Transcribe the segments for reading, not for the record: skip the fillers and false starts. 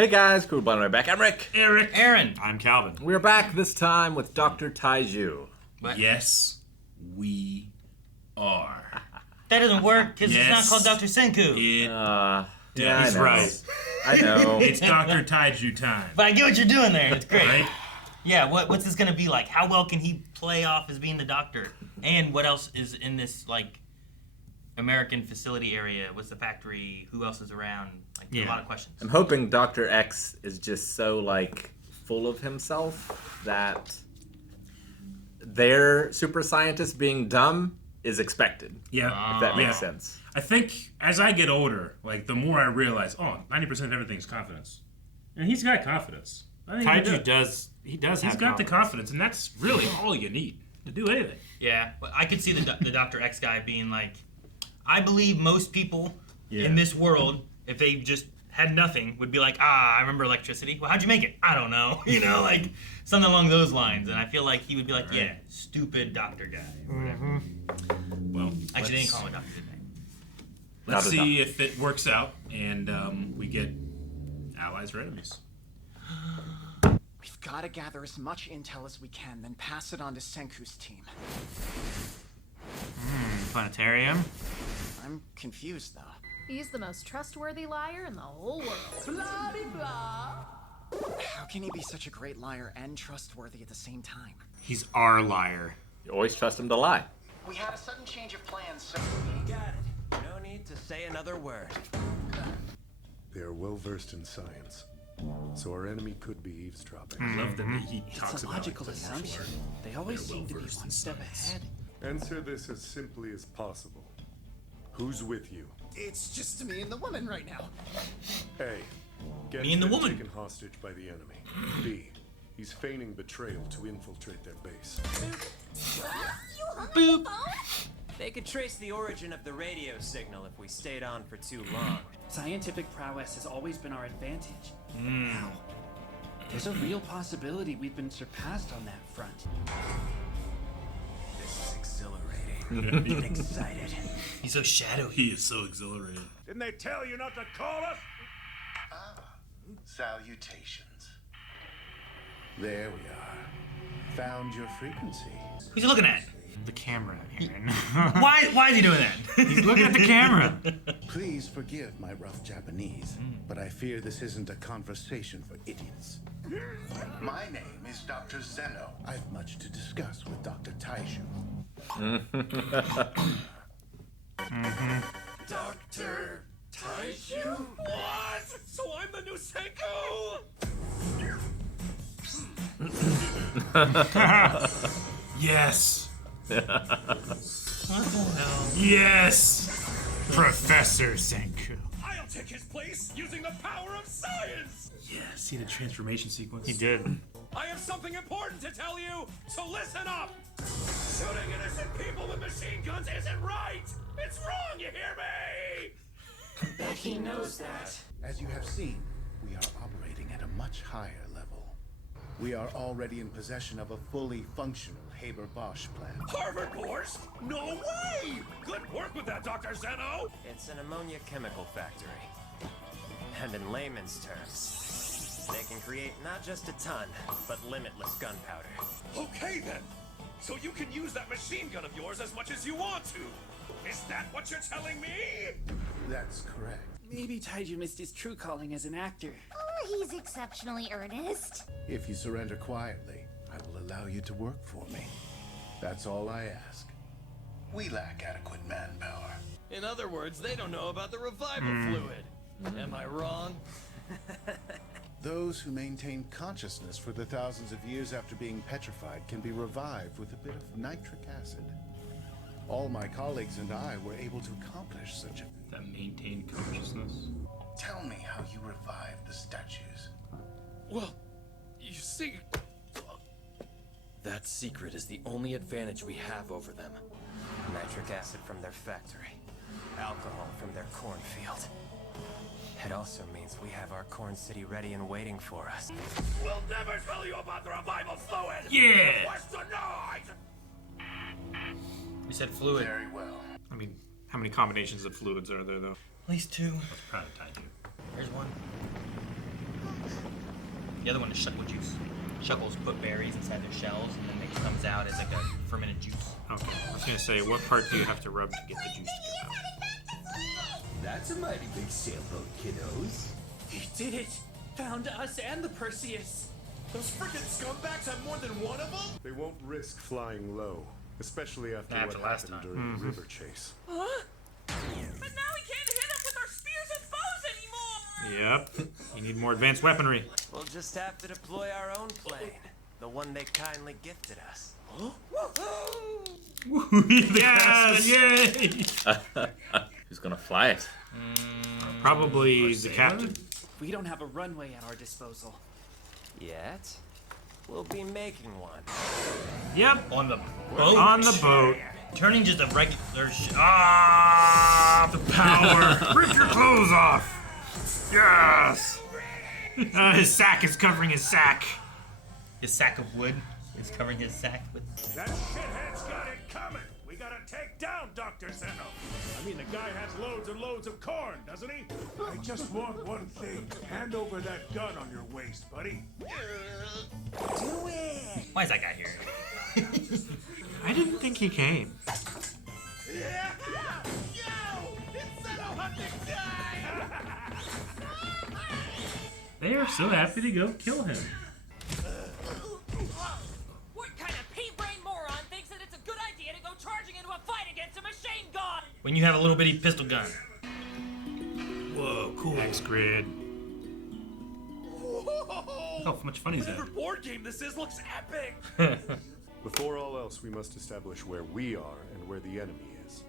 Hey guys, cool by the way back. I'm Rick. Eric. Aaron. I'm Calvin. We're back this time with Dr. Taiju. What? Yes, we are. That doesn't work because Yes. it's not called Dr. Senku. Yeah, he's I know. right. I know. It's Dr. Taiju time. But I get what you're doing there. It's great. Right? Yeah, what's this going to be like? How well can he play off as being the doctor? And what else is in this, like, American facility area? What's the factory? Who else is around? Like, a lot of questions. I'm hoping Dr. X is just so, like, full of himself that their super scientist being dumb is expected. Yeah. If that makes sense. I think as I get older, like, the more I realize, 90% of everything is confidence. And he's got confidence. I think Taiju does. He does have. He's got the confidence, and that's really all you need to do anything. Yeah, but I could see the Dr. X guy being like, I believe most people in this world, if they just had nothing, would be like, I remember electricity. Well, how'd you make it? I don't know. You know, like something along those lines. And I feel like he would be like, yeah, stupid doctor guy. Or whatever. Well, Actually, they didn't call him a doctor, did they? let's see if it works out and we get allies or enemies. We've got to gather as much intel as we can, then pass it on to Senku's team. Planetarium. I'm confused, though. He's the most trustworthy liar in the whole world. How can he be such a great liar and trustworthy at the same time? He's our liar. You always trust him to lie. We had a sudden change of plans, so... Got it. No need to say another word. They are well versed in science, so our enemy could be eavesdropping. I love that he talks It's a about logical it like that assumption. before. They always They're seem to be well-versed one in step science. ahead. Answer this as simply as possible. Who's with you? It's just me and the woman right now. A. Gets Me and the been woman. taken hostage by the enemy. B. He's feigning betrayal to infiltrate their base. Boop. They could trace the origin of the radio signal if we stayed on for too long. Scientific prowess has always been our advantage. Now, there's a real possibility we've been surpassed on that front. This is exhilarating. Get excited. He's so shadowy. He is so exhilarated. Didn't they tell you not to call us? Salutations. There we are. Found your frequency. Who's he looking at? The camera, Aaron. Why is he doing that? He's looking at the camera. Please forgive my rough Japanese, but I fear this isn't a conversation for idiots. My name is Dr. Xeno. I've much to discuss with Dr. Taiju. Dr. Taiju? What? So I'm the new Senku? Yes. What the hell? Yes. Professor Senku. I'll take his place using the power of science! Yeah. See the transformation sequence? He did. I have something important to tell you, so listen up! Shooting innocent people with machine guns isn't right! It's wrong, you hear me? Bet he knows that. As you have seen, we are operating at a much higher level. We are already in possession of a fully functional Haber-Bosch plant. Harvard Boars? No way! Good work with that, Dr. Xeno! It's an ammonia chemical factory. And in layman's terms, they can create not just a ton, but limitless gunpowder. Okay then! So you can use that machine gun of yours as much as you want to! Is that what you're telling me? That's correct. Maybe Taiju missed his true calling as an actor. Oh, he's exceptionally earnest. If you surrender quietly, I will allow you to work for me. That's all I ask. We lack adequate manpower. In other words, they don't know about the revival fluid. Am I wrong? Those who maintain consciousness for the thousands of years after being petrified can be revived with a bit of nitric acid. All my colleagues and I were able to accomplish such a... That maintained consciousness. Tell me how you revived the statues. Well, you see... That secret is the only advantage we have over them. Nitric acid from their factory, alcohol from their cornfield. It also means we have our corn city ready and waiting for us. We'll never tell you about the revival fluid! Yeah! What's tonight? You said fluid. Very well. I mean, how many combinations of fluids are there, though? At least two. Proud of Taiju. Here's one. The other one is shuckle juice. Shuckles put berries inside their shells, and then it comes out as like a fermented juice. Okay, I was gonna say, what part do you have to rub to get the juice to come out? That's a mighty big sailboat, kiddos. You did it! Found us and the Perseus! Those frickin' scumbags have more than one of them? They won't risk flying low, especially after what last happened time. during the river chase. Huh? But now we can't hit them with our spears and bows anymore! Yep. You need more advanced weaponry. We'll just have to deploy our own plane. The one they kindly gifted us. Yes! Yay! Who's gonna fly it? Probably the captain. We don't have a runway at our disposal. Yet, we'll be making one. Yep. On the boat. On the boat. Turning just a regular Ah! The power. Rip your clothes off. Yes. His sack is covering his sack. His sack of wood is covering his sack with. That shithead's got it coming. We gotta take down Dr. Xeno. I mean, the guy has loads and loads of corn, doesn't he? I just want one thing. Hand over that gun on your waist, buddy. Do it! Why is that guy here? I didn't think he came. Yeah! Yo! It's Xeno hunting time! They are so happy to go kill him. What kind of pea-brain moron thinks that it's a good idea to go charging into a fight against a machine gun? When you have a little bitty pistol gun. Whoa, cool. X-Grid. Look how much fun he's Whatever at. board game this is looks epic! Before all else, we must establish where we are and where the enemy is.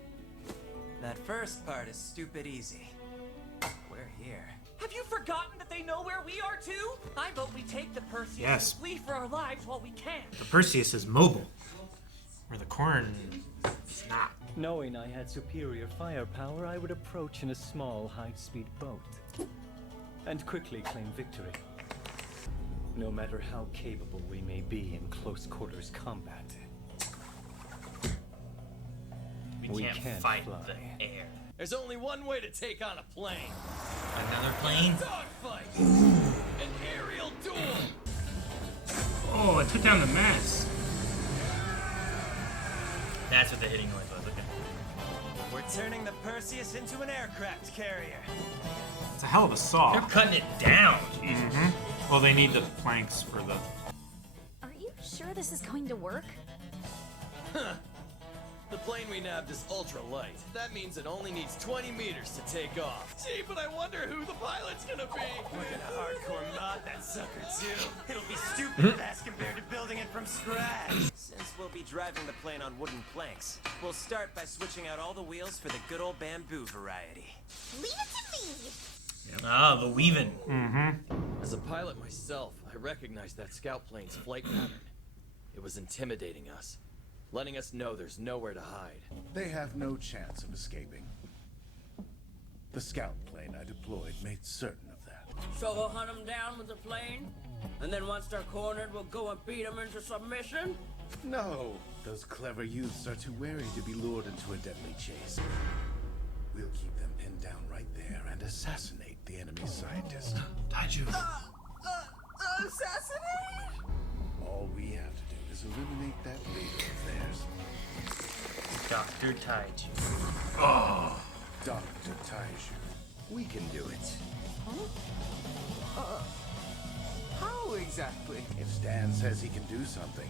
That first part is stupid easy. We're here. Have you forgotten that they know where we are too? I vote we take the Perseus Yes. and flee for our lives while we can. The Perseus is mobile. Where the corn is not. Knowing I had superior firepower, I would approach in a small, high-speed boat and quickly claim victory. No matter how capable we may be in close-quarters combat, We can't fight the air. There's only one way to take on a plane. Another plane? Dogfight! An aerial duel! Oh, I took down the mast. That's what the hitting noise was. Okay. We're turning the Perseus into an aircraft carrier. It's a hell of a saw. They're cutting it down. Jesus. Well, they need the planks for the... Are you sure this is going to work? Huh. The plane we nabbed is ultra light. That means it only needs 20 meters to take off. Gee, but I wonder who the pilot's gonna be. We're gonna hardcore mod that sucker too. It'll be stupid fast compared to building it from scratch. Since we'll be driving the plane on wooden planks, we'll start by switching out all the wheels for the good old bamboo variety. Leave it to me! Ah, the weaving. As a pilot myself, I recognized that scout plane's flight pattern. It was intimidating us, letting us know there's nowhere to hide. They have no chance of escaping. The scout plane I deployed made certain of that. So we'll hunt them down with the plane? And then once they're cornered, we'll go and beat them into submission? No, those clever youths are too wary to be lured into a deadly chase. We'll keep them pinned down right there and assassinate the enemy scientist. Taiju. Assassinate? All we have to do is eliminate that leader of theirs. Dr. Taiju. Dr. Taiju. We can do it. How exactly? If Stan says he can do something,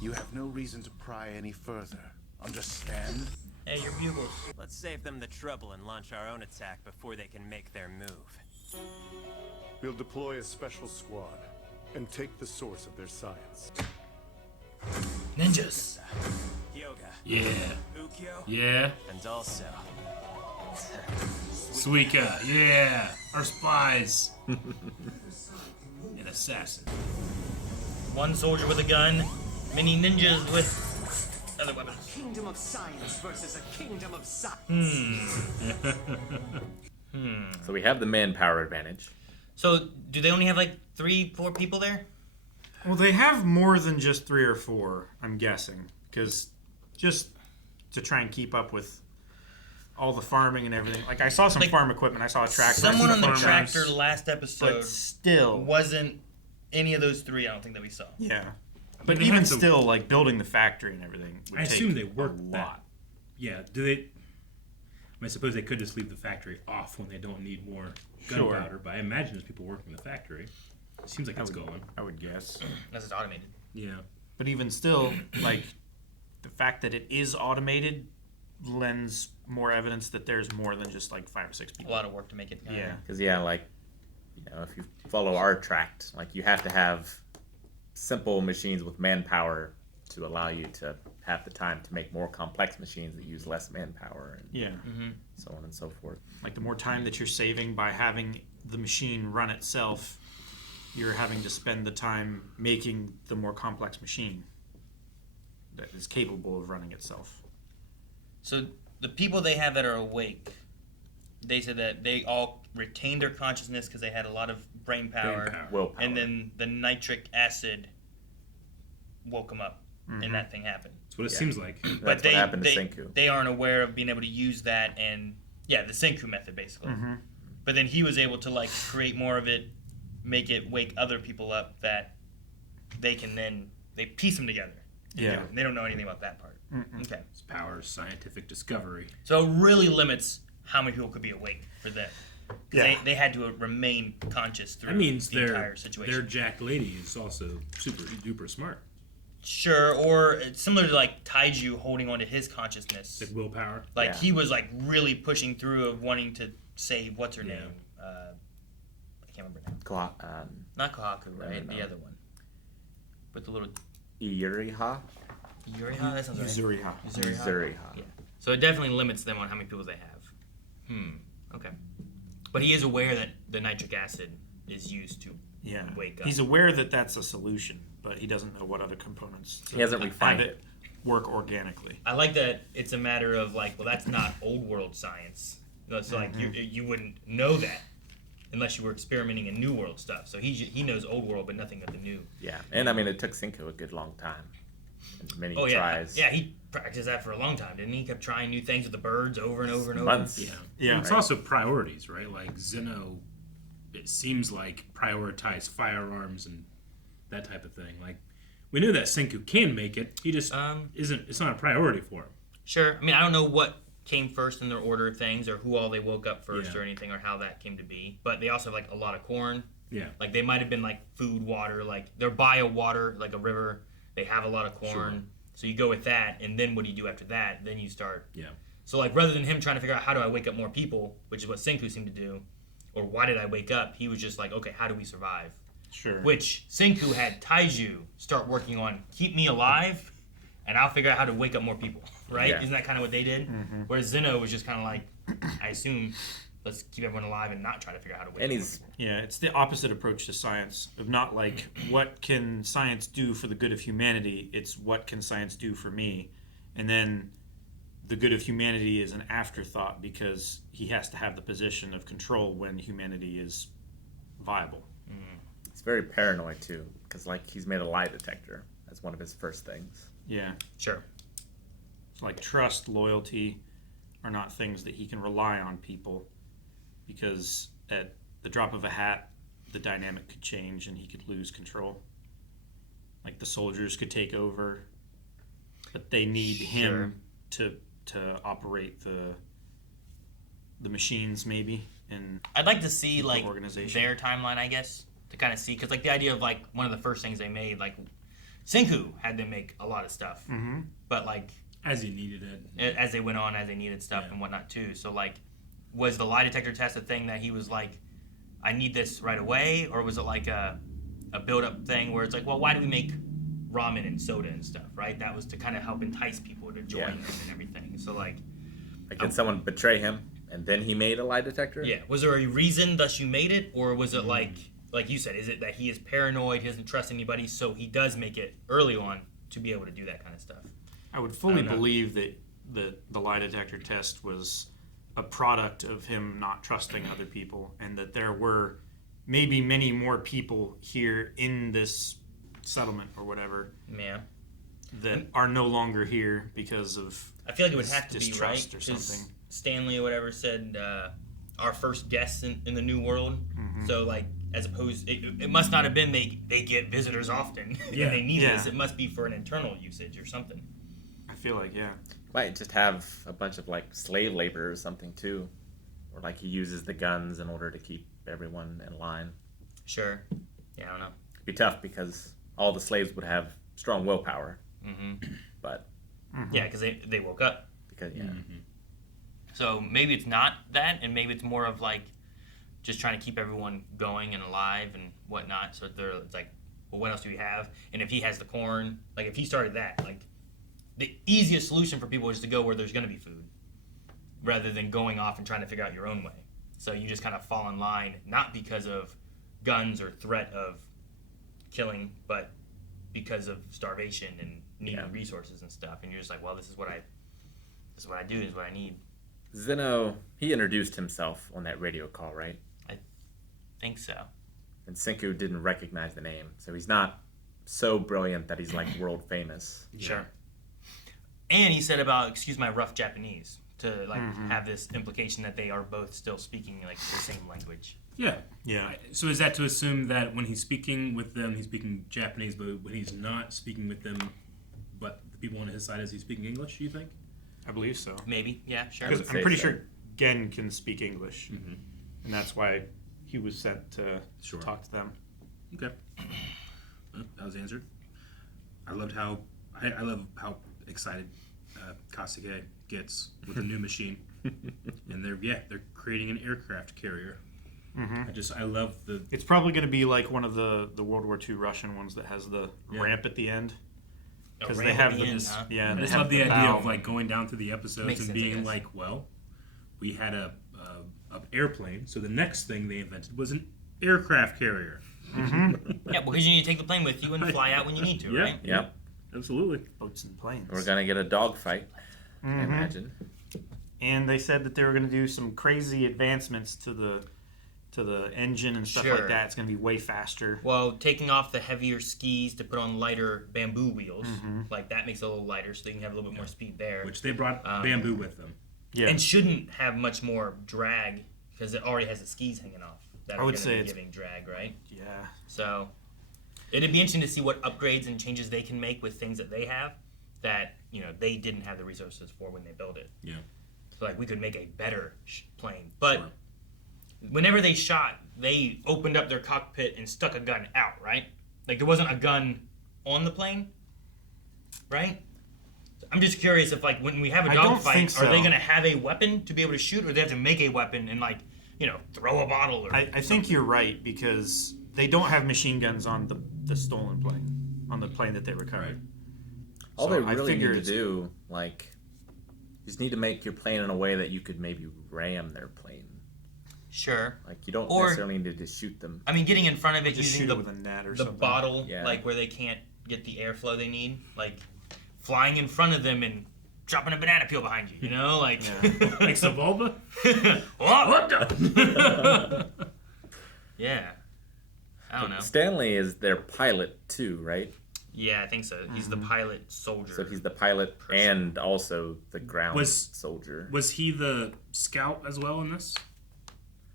you have no reason to pry any further. Understand? Hey, your bugles. Let's save them the trouble and launch our own attack before they can make their move. We'll deploy a special squad and take the source of their science. Ninjas. Yoga. Yeah. Ukyo. Yeah. And also... Suika. Yeah. Our spies. An assassin. One soldier with a gun, many ninjas with other weapons. Kingdom of science versus a kingdom of science. So we have the manpower advantage. So, do they only have like 3-4 people there? Well, they have more than just 3 or 4, I'm guessing. Because just to try and keep up with all the farming and everything. Like, I saw some farm equipment. I saw a tractor. Someone on the tractor last episode but still wasn't any of those three, I don't think that we saw. Yeah. But But they even had some- still, like building the factory and everything would I take assume they worked a that. lot. Yeah. Do they? I suppose they could just leave the factory off when they don't need more Sure. gunpowder. But I imagine there's people working the factory. It seems like it's going. I would guess. Unless it's automated. Yeah. But even still, like the fact that it is automated lends more evidence that there's more than just like 5 or 6 A people. lot of work to make it. Yeah. Because like, if you follow our tract, like you have to have simple machines with manpower to allow you to have the time to make more complex machines that use less manpower and Yeah. so on and so forth. Like the more time that you're saving by having the machine run itself, you're having to spend the time making the more complex machine that is capable of running itself. So the people they have that are awake, they said that they all retained their consciousness because they had a lot of brain power, Willpower. and then the nitric acid woke them up, and that thing happened. That's what it seems like. That's But what they, happened to they, Senku. they aren't aware of being able to use that, and the Senku method basically. But then he was able to like create more of it, make it wake other people up that they can then they piece them together. Yeah. They don't know anything about that part. Okay. It's power, scientific discovery. So it really limits how many people could be awake for them. 'Cause Yeah. they had to remain conscious through That means the entire situation. their Jack Lady is also super duper smart. Sure, or it's similar to like Taiju holding on to his consciousness. Like willpower. Like Yeah. he was like really pushing through of wanting to save what's her Yeah. name. I can't remember now. Not Kohaku, right? no. The other one. With the little Iyuriha? Yuriha. That sounds right. Yuzuriha. Yuzuriha. Yeah. So it definitely limits them on how many people they have. Okay. But he is aware that the nitric acid is used to Yeah. wake up. He's aware that that's a solution, but he doesn't know what other components to He hasn't have refined it work organically. I like that it's a matter of like, well, that's not old world science. So like you wouldn't know that unless you were experimenting in new world stuff. So he knows old world, but nothing of the new. Yeah, and I mean it took Senku a good long time. And many Oh yeah, tries. yeah. He practiced that for a long time, didn't he? He kept trying new things with the birds over and over and over. Months. Yeah. And it's Right. also priorities, right? Like Xeno, it seems like prioritized firearms and that type of thing. Like we knew that Senku can make it. He just isn't. It's not a priority for him. Sure. I mean, I don't know what came first in their order of things, or who all they woke up first, Yeah. or anything, or how that came to be. But they also have like a lot of corn. Yeah. Like they might have been like food, water, like they're bio water, like a river. They have a lot of corn. Sure. So you go with that, and then what do you do after that? Then you start. Yeah. So like rather than him trying to figure out how do I wake up more people, which is what Senku seemed to do, or why did I wake up? He was just like, okay, how do we survive? Sure. Which Senku had Taiju start working on, keep me alive, and I'll figure out how to wake up more people. Right? Yeah. Isn't that kind of what they did? Whereas Xeno was just kind of like, I assume, let's keep everyone alive and not try to figure out how to wake And up he's more people. Yeah, it's the opposite approach to science of not like what can science do for the good of humanity, it's what can science do for me. And then the good of humanity is an afterthought because he has to have the position of control when humanity is viable. It's very paranoid too, because like he's made a lie detector as one of his first things. Yeah. Sure. It's like trust, loyalty are not things that he can rely on people because at the drop of a hat, the dynamic could change and he could lose control. Like the soldiers could take over, but they need him to operate the machines maybe. And I'd like to see the like organization. their timeline, I guess, to kind of see, because like the idea of like one of the first things they made, like Senku had them make a lot of stuff, but like As he needed it. as they went on, as they needed stuff and whatnot too. So like, was the lie detector test a thing that he was like, I need this right away, or was it like a build up thing where it's like, well, why do we make ramen and soda and stuff, right? That was to kind of help entice people to join them and everything. So like did someone betray him and then he made a lie detector? yeah, was there a reason thus you made it, or was it like you said, is it that he is paranoid, he doesn't trust anybody, so he does make it early on to be able to do that kind of stuff? I would fully believe that the lie detector test was a product of him not trusting other people, and that there were maybe many more people here in this settlement or whatever that are no longer here because of I feel like it would have to be right, distrust or 'cause something. Stanley or whatever said our first guests in the new world. So like as opposed, it must not have been they get visitors often and they need this. It must be for an internal usage or something. I feel like, Might just have a bunch of like slave labor or something too, or like he uses the guns in order to keep everyone in line. Sure. Yeah, I don't know. It'd be tough because all the slaves would have strong willpower. But yeah, because they woke up. Because So maybe it's not that, and maybe it's more of like just trying to keep everyone going and alive and whatnot. So it's like, well, what else do we have? And if he has the corn, like if he started that, like the easiest solution for people is to go where there's going to be food, rather than going off and trying to figure out your own way. So you just kind of fall in line, not because of guns or threat of killing, but because of starvation and needing resources and stuff. And you're just like, well, this is what I do, this is what I need. Xeno, he introduced himself on that radio call, right? I think so. And Senku didn't recognize the name, so he's not so brilliant that he's like world famous. Sure. And he said about, excuse my rough Japanese, to like have this implication that they are both still speaking like the same language. Yeah. So is that to assume that when he's speaking with them, he's speaking Japanese, but when he's not speaking with them, but the people on his side, is he speaking English, you think? I believe so. Maybe, yeah, sure. Because I'm pretty sure Gen can speak English, and that's why he was sent to talk to them. Okay. Well, that was answered. I love how excited Kasuke gets with the new machine, and they're creating an aircraft carrier. I love the. It's probably going to be like one of the World War II Russian ones that has the ramp at the end. Because they have I just love the idea of like going down through the episodes and being like, well, we had a airplane, so the next thing they invented was an aircraft carrier. Yeah, because you need to take the plane with you and fly out when you need to, right? Yeah, absolutely. Boats and planes. We're gonna get a dogfight, I imagine. And they said that they were going to do some crazy advancements to the engine and stuff like that. It's going to be way faster. Well, taking off the heavier skis to put on lighter bamboo wheels, like that makes it a little lighter, so they can have a little bit more speed there. Which they brought bamboo with them. Yeah. And shouldn't have much more drag because it already has the skis hanging off. That I would are say it's giving drag, right? Yeah. So it'd be interesting to see what upgrades and changes they can make with things that they have that they didn't have the resources for when they built it. Yeah. So like we could make a better plane, but whenever they shot, they opened up their cockpit and stuck a gun out, right? Like there wasn't a gun on the plane, right? I'm just curious if like when we have a dogfight, are they going to have a weapon to be able to shoot, or they have to make a weapon and like throw a bottle? Or I think you're right because they don't have machine guns on the stolen plane, on the plane that they recovered. All they really need to do, like, just need to make your plane in a way that you could maybe ram their plane. Sure. Like you don't necessarily need to shoot them. I mean, getting in front of it just using shoot it with a net or the something. bottle, like where they can't get the airflow they need, like flying in front of them and dropping a banana peel behind you. Like like Sebulba. What the? Yeah. I don't know. Stanley is their pilot too, right? Yeah, I think so. He's the pilot soldier. So he's the pilot and also the ground soldier. Was he the scout as well in this?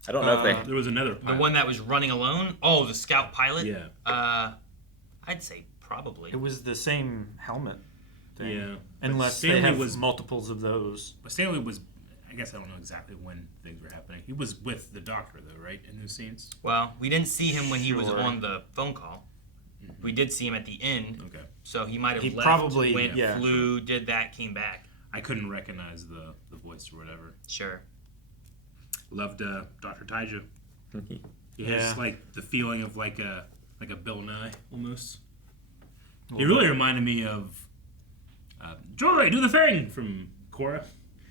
I don't know if there was another pilot. The one that was running alone? Oh, the scout pilot? Yeah. I'd say probably. It was the same helmet thing. Yeah. Unless Stanley they have was multiples of those. But Stanley was, I guess I don't know exactly when things were happening. He was with the doctor though, right, in those scenes? Well, we didn't see him when he was on the phone call. We did see him at the end. Okay. So he might have left, probably went, flew, did that, came back. I couldn't recognize the voice or whatever. Sure. Loved Dr. Taiju. He has like the feeling of like a Bill Nye almost. He really reminded me of Joy, do the thing from Korra.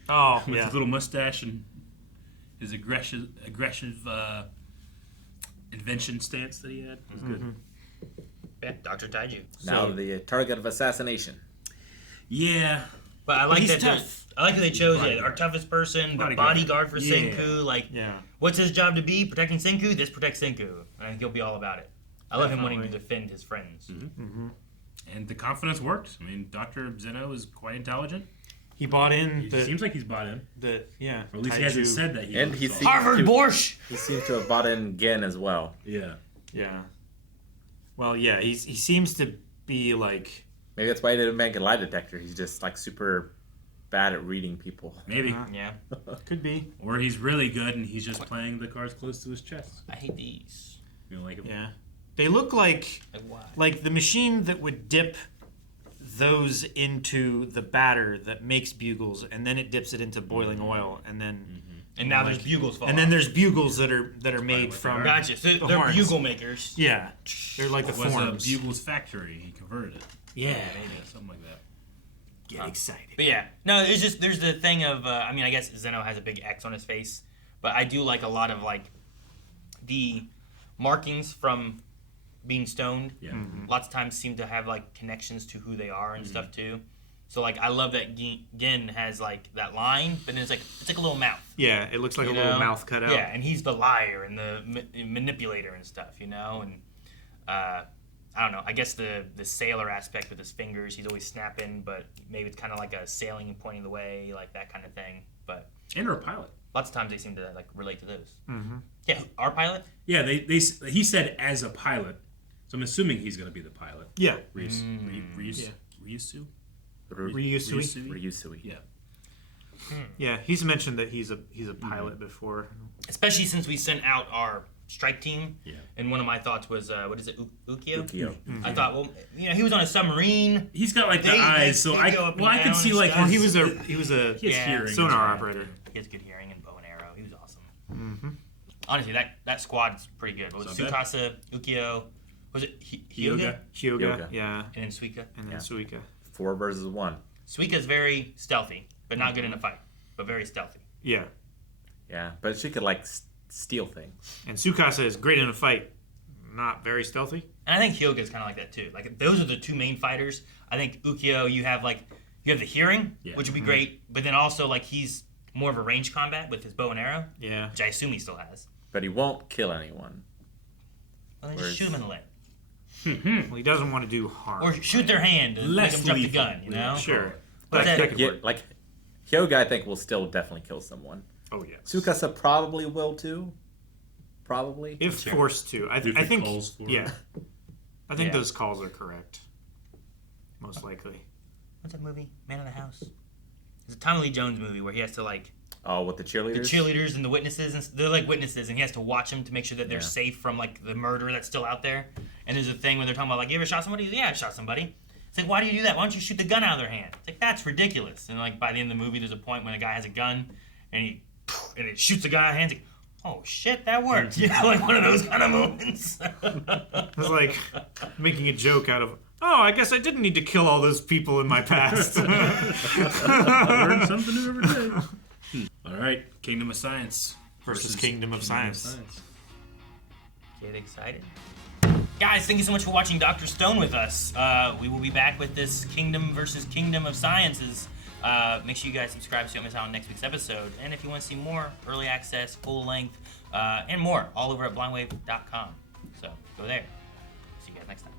Oh, with his little mustache and his aggressive invention stance that he had. It was good. Yeah, Dr. Taiju. Now the target of assassination. Yeah. But I like he's that. tough. I like that they chose our toughest person, the bodyguard for Senku. Like, what's his job to be? Protecting Senku? This protects Senku. And I think he'll be all about it. I love him wanting to defend his friends. And the confidence worked. I mean, Dr. Xeno is quite intelligent. He bought in. It seems like he's bought in. Or at least he hasn't said that. And he seems Harvard Borscht. He seems to have bought in Gen as well. Yeah. Yeah. Well, yeah. He seems to be like. Maybe that's why he didn't make a lie detector. He's just like super bad at reading people. Maybe. Yeah. Could be. Or he's really good and he's just playing the cards close to his chest. I hate these. You don't like him? Yeah. They look like the machine that would dip those into the batter that makes Bugles, and then it dips it into boiling oil, and then and now there's Bugles. And then there's Bugles that are made from. Gotcha. So they're horns. bugle makers. Yeah, they're like the was forms. a Bugles factory. He converted it. Yeah, maybe something like that. Get excited. But yeah, no, it's just there's the thing of I mean, I guess Xeno has a big X on his face, but I do like a lot of like the markings from being stoned. Yeah. Lots of times seem to have like connections to who they are and stuff too. So like I love that Gen has like that line, but then it's like a little mouth. Yeah, it looks like a little mouth cut out. Yeah, and he's the liar and the manipulator and stuff, you know. And I don't know. I guess the sailor aspect with his fingers, he's always snapping, but maybe it's kind of like a sailing and pointing the way, like that kind of thing. But and or a pilot. Lots of times they seem to like relate to those. Mm-hmm. Yeah, our pilot. Yeah, he said as a pilot, so I'm assuming he's going to be the pilot. Yeah. Ryusui. Ryusui. Yeah. Yeah, he's mentioned that he's a pilot before. Especially since we sent out our strike team. Yeah. And one of my thoughts was, what is it, Ukio? Ukio. I thought, well, you know, he was on a submarine. He's got like the eyes, so I could see like. Well, he was a hearing sonar operator. He has good hearing and bow and arrow. He was awesome. Mm-hmm. Honestly, that squad's pretty good. What was it? Tsukasa, Ukio, was it Hyoga? Hyoga, yeah. And then Suika. And then Suika. 4 versus 1. Suika's very stealthy, but not good in a fight, but very stealthy. Yeah. Yeah, but she could like steal things. And Tsukasa is great in a fight, not very stealthy. And I think Hyoga's kind of like that too. Like those are the two main fighters. I think Ukio, you have the hearing, which would be great, but then also like he's more of a range combat with his bow and arrow. Yeah. Which I assume he still has. But he won't kill anyone. Well, then just shoot him in the leg. Well, he doesn't want to do harm. Or shoot their hand and make them drop the gun, you know? Sure. But like Hyoga, I think will still definitely kill someone. Oh yeah. Tsukasa probably will too. Probably. If forced to. I think yeah. I think Yeah. those calls are correct. Most likely. What's that movie? Man in the House. It's a Tommy Lee Jones movie where he has to like Oh, with the cheerleaders? the cheerleaders and the witnesses, and they're like witnesses, and he has to watch them to make sure that they're safe from like the murder that's still out there. And there's a thing where they're talking about like, you ever shot somebody? Yeah, I shot somebody. It's like, why do you do that? Why don't you shoot the gun out of their hand? It's like, that's ridiculous. And like by the end of the movie, there's a point when a guy has a gun and it shoots the guy out of hands. Like, oh shit, that worked. You know, like one of those kind of moments. It's like making a joke out of, oh, I guess I didn't need to kill all those people in my past. Learn something new every day. All right, Kingdom of Science versus Kingdom of Science. Get excited. Guys, thank you so much for watching Dr. Stone with us. We will be back with this Kingdom versus Kingdom of Sciences. Make sure you guys subscribe so you don't miss out on next week's episode. And if you want to see more early access, full length, and more, all over at blindwave.com. So go there. See you guys next time.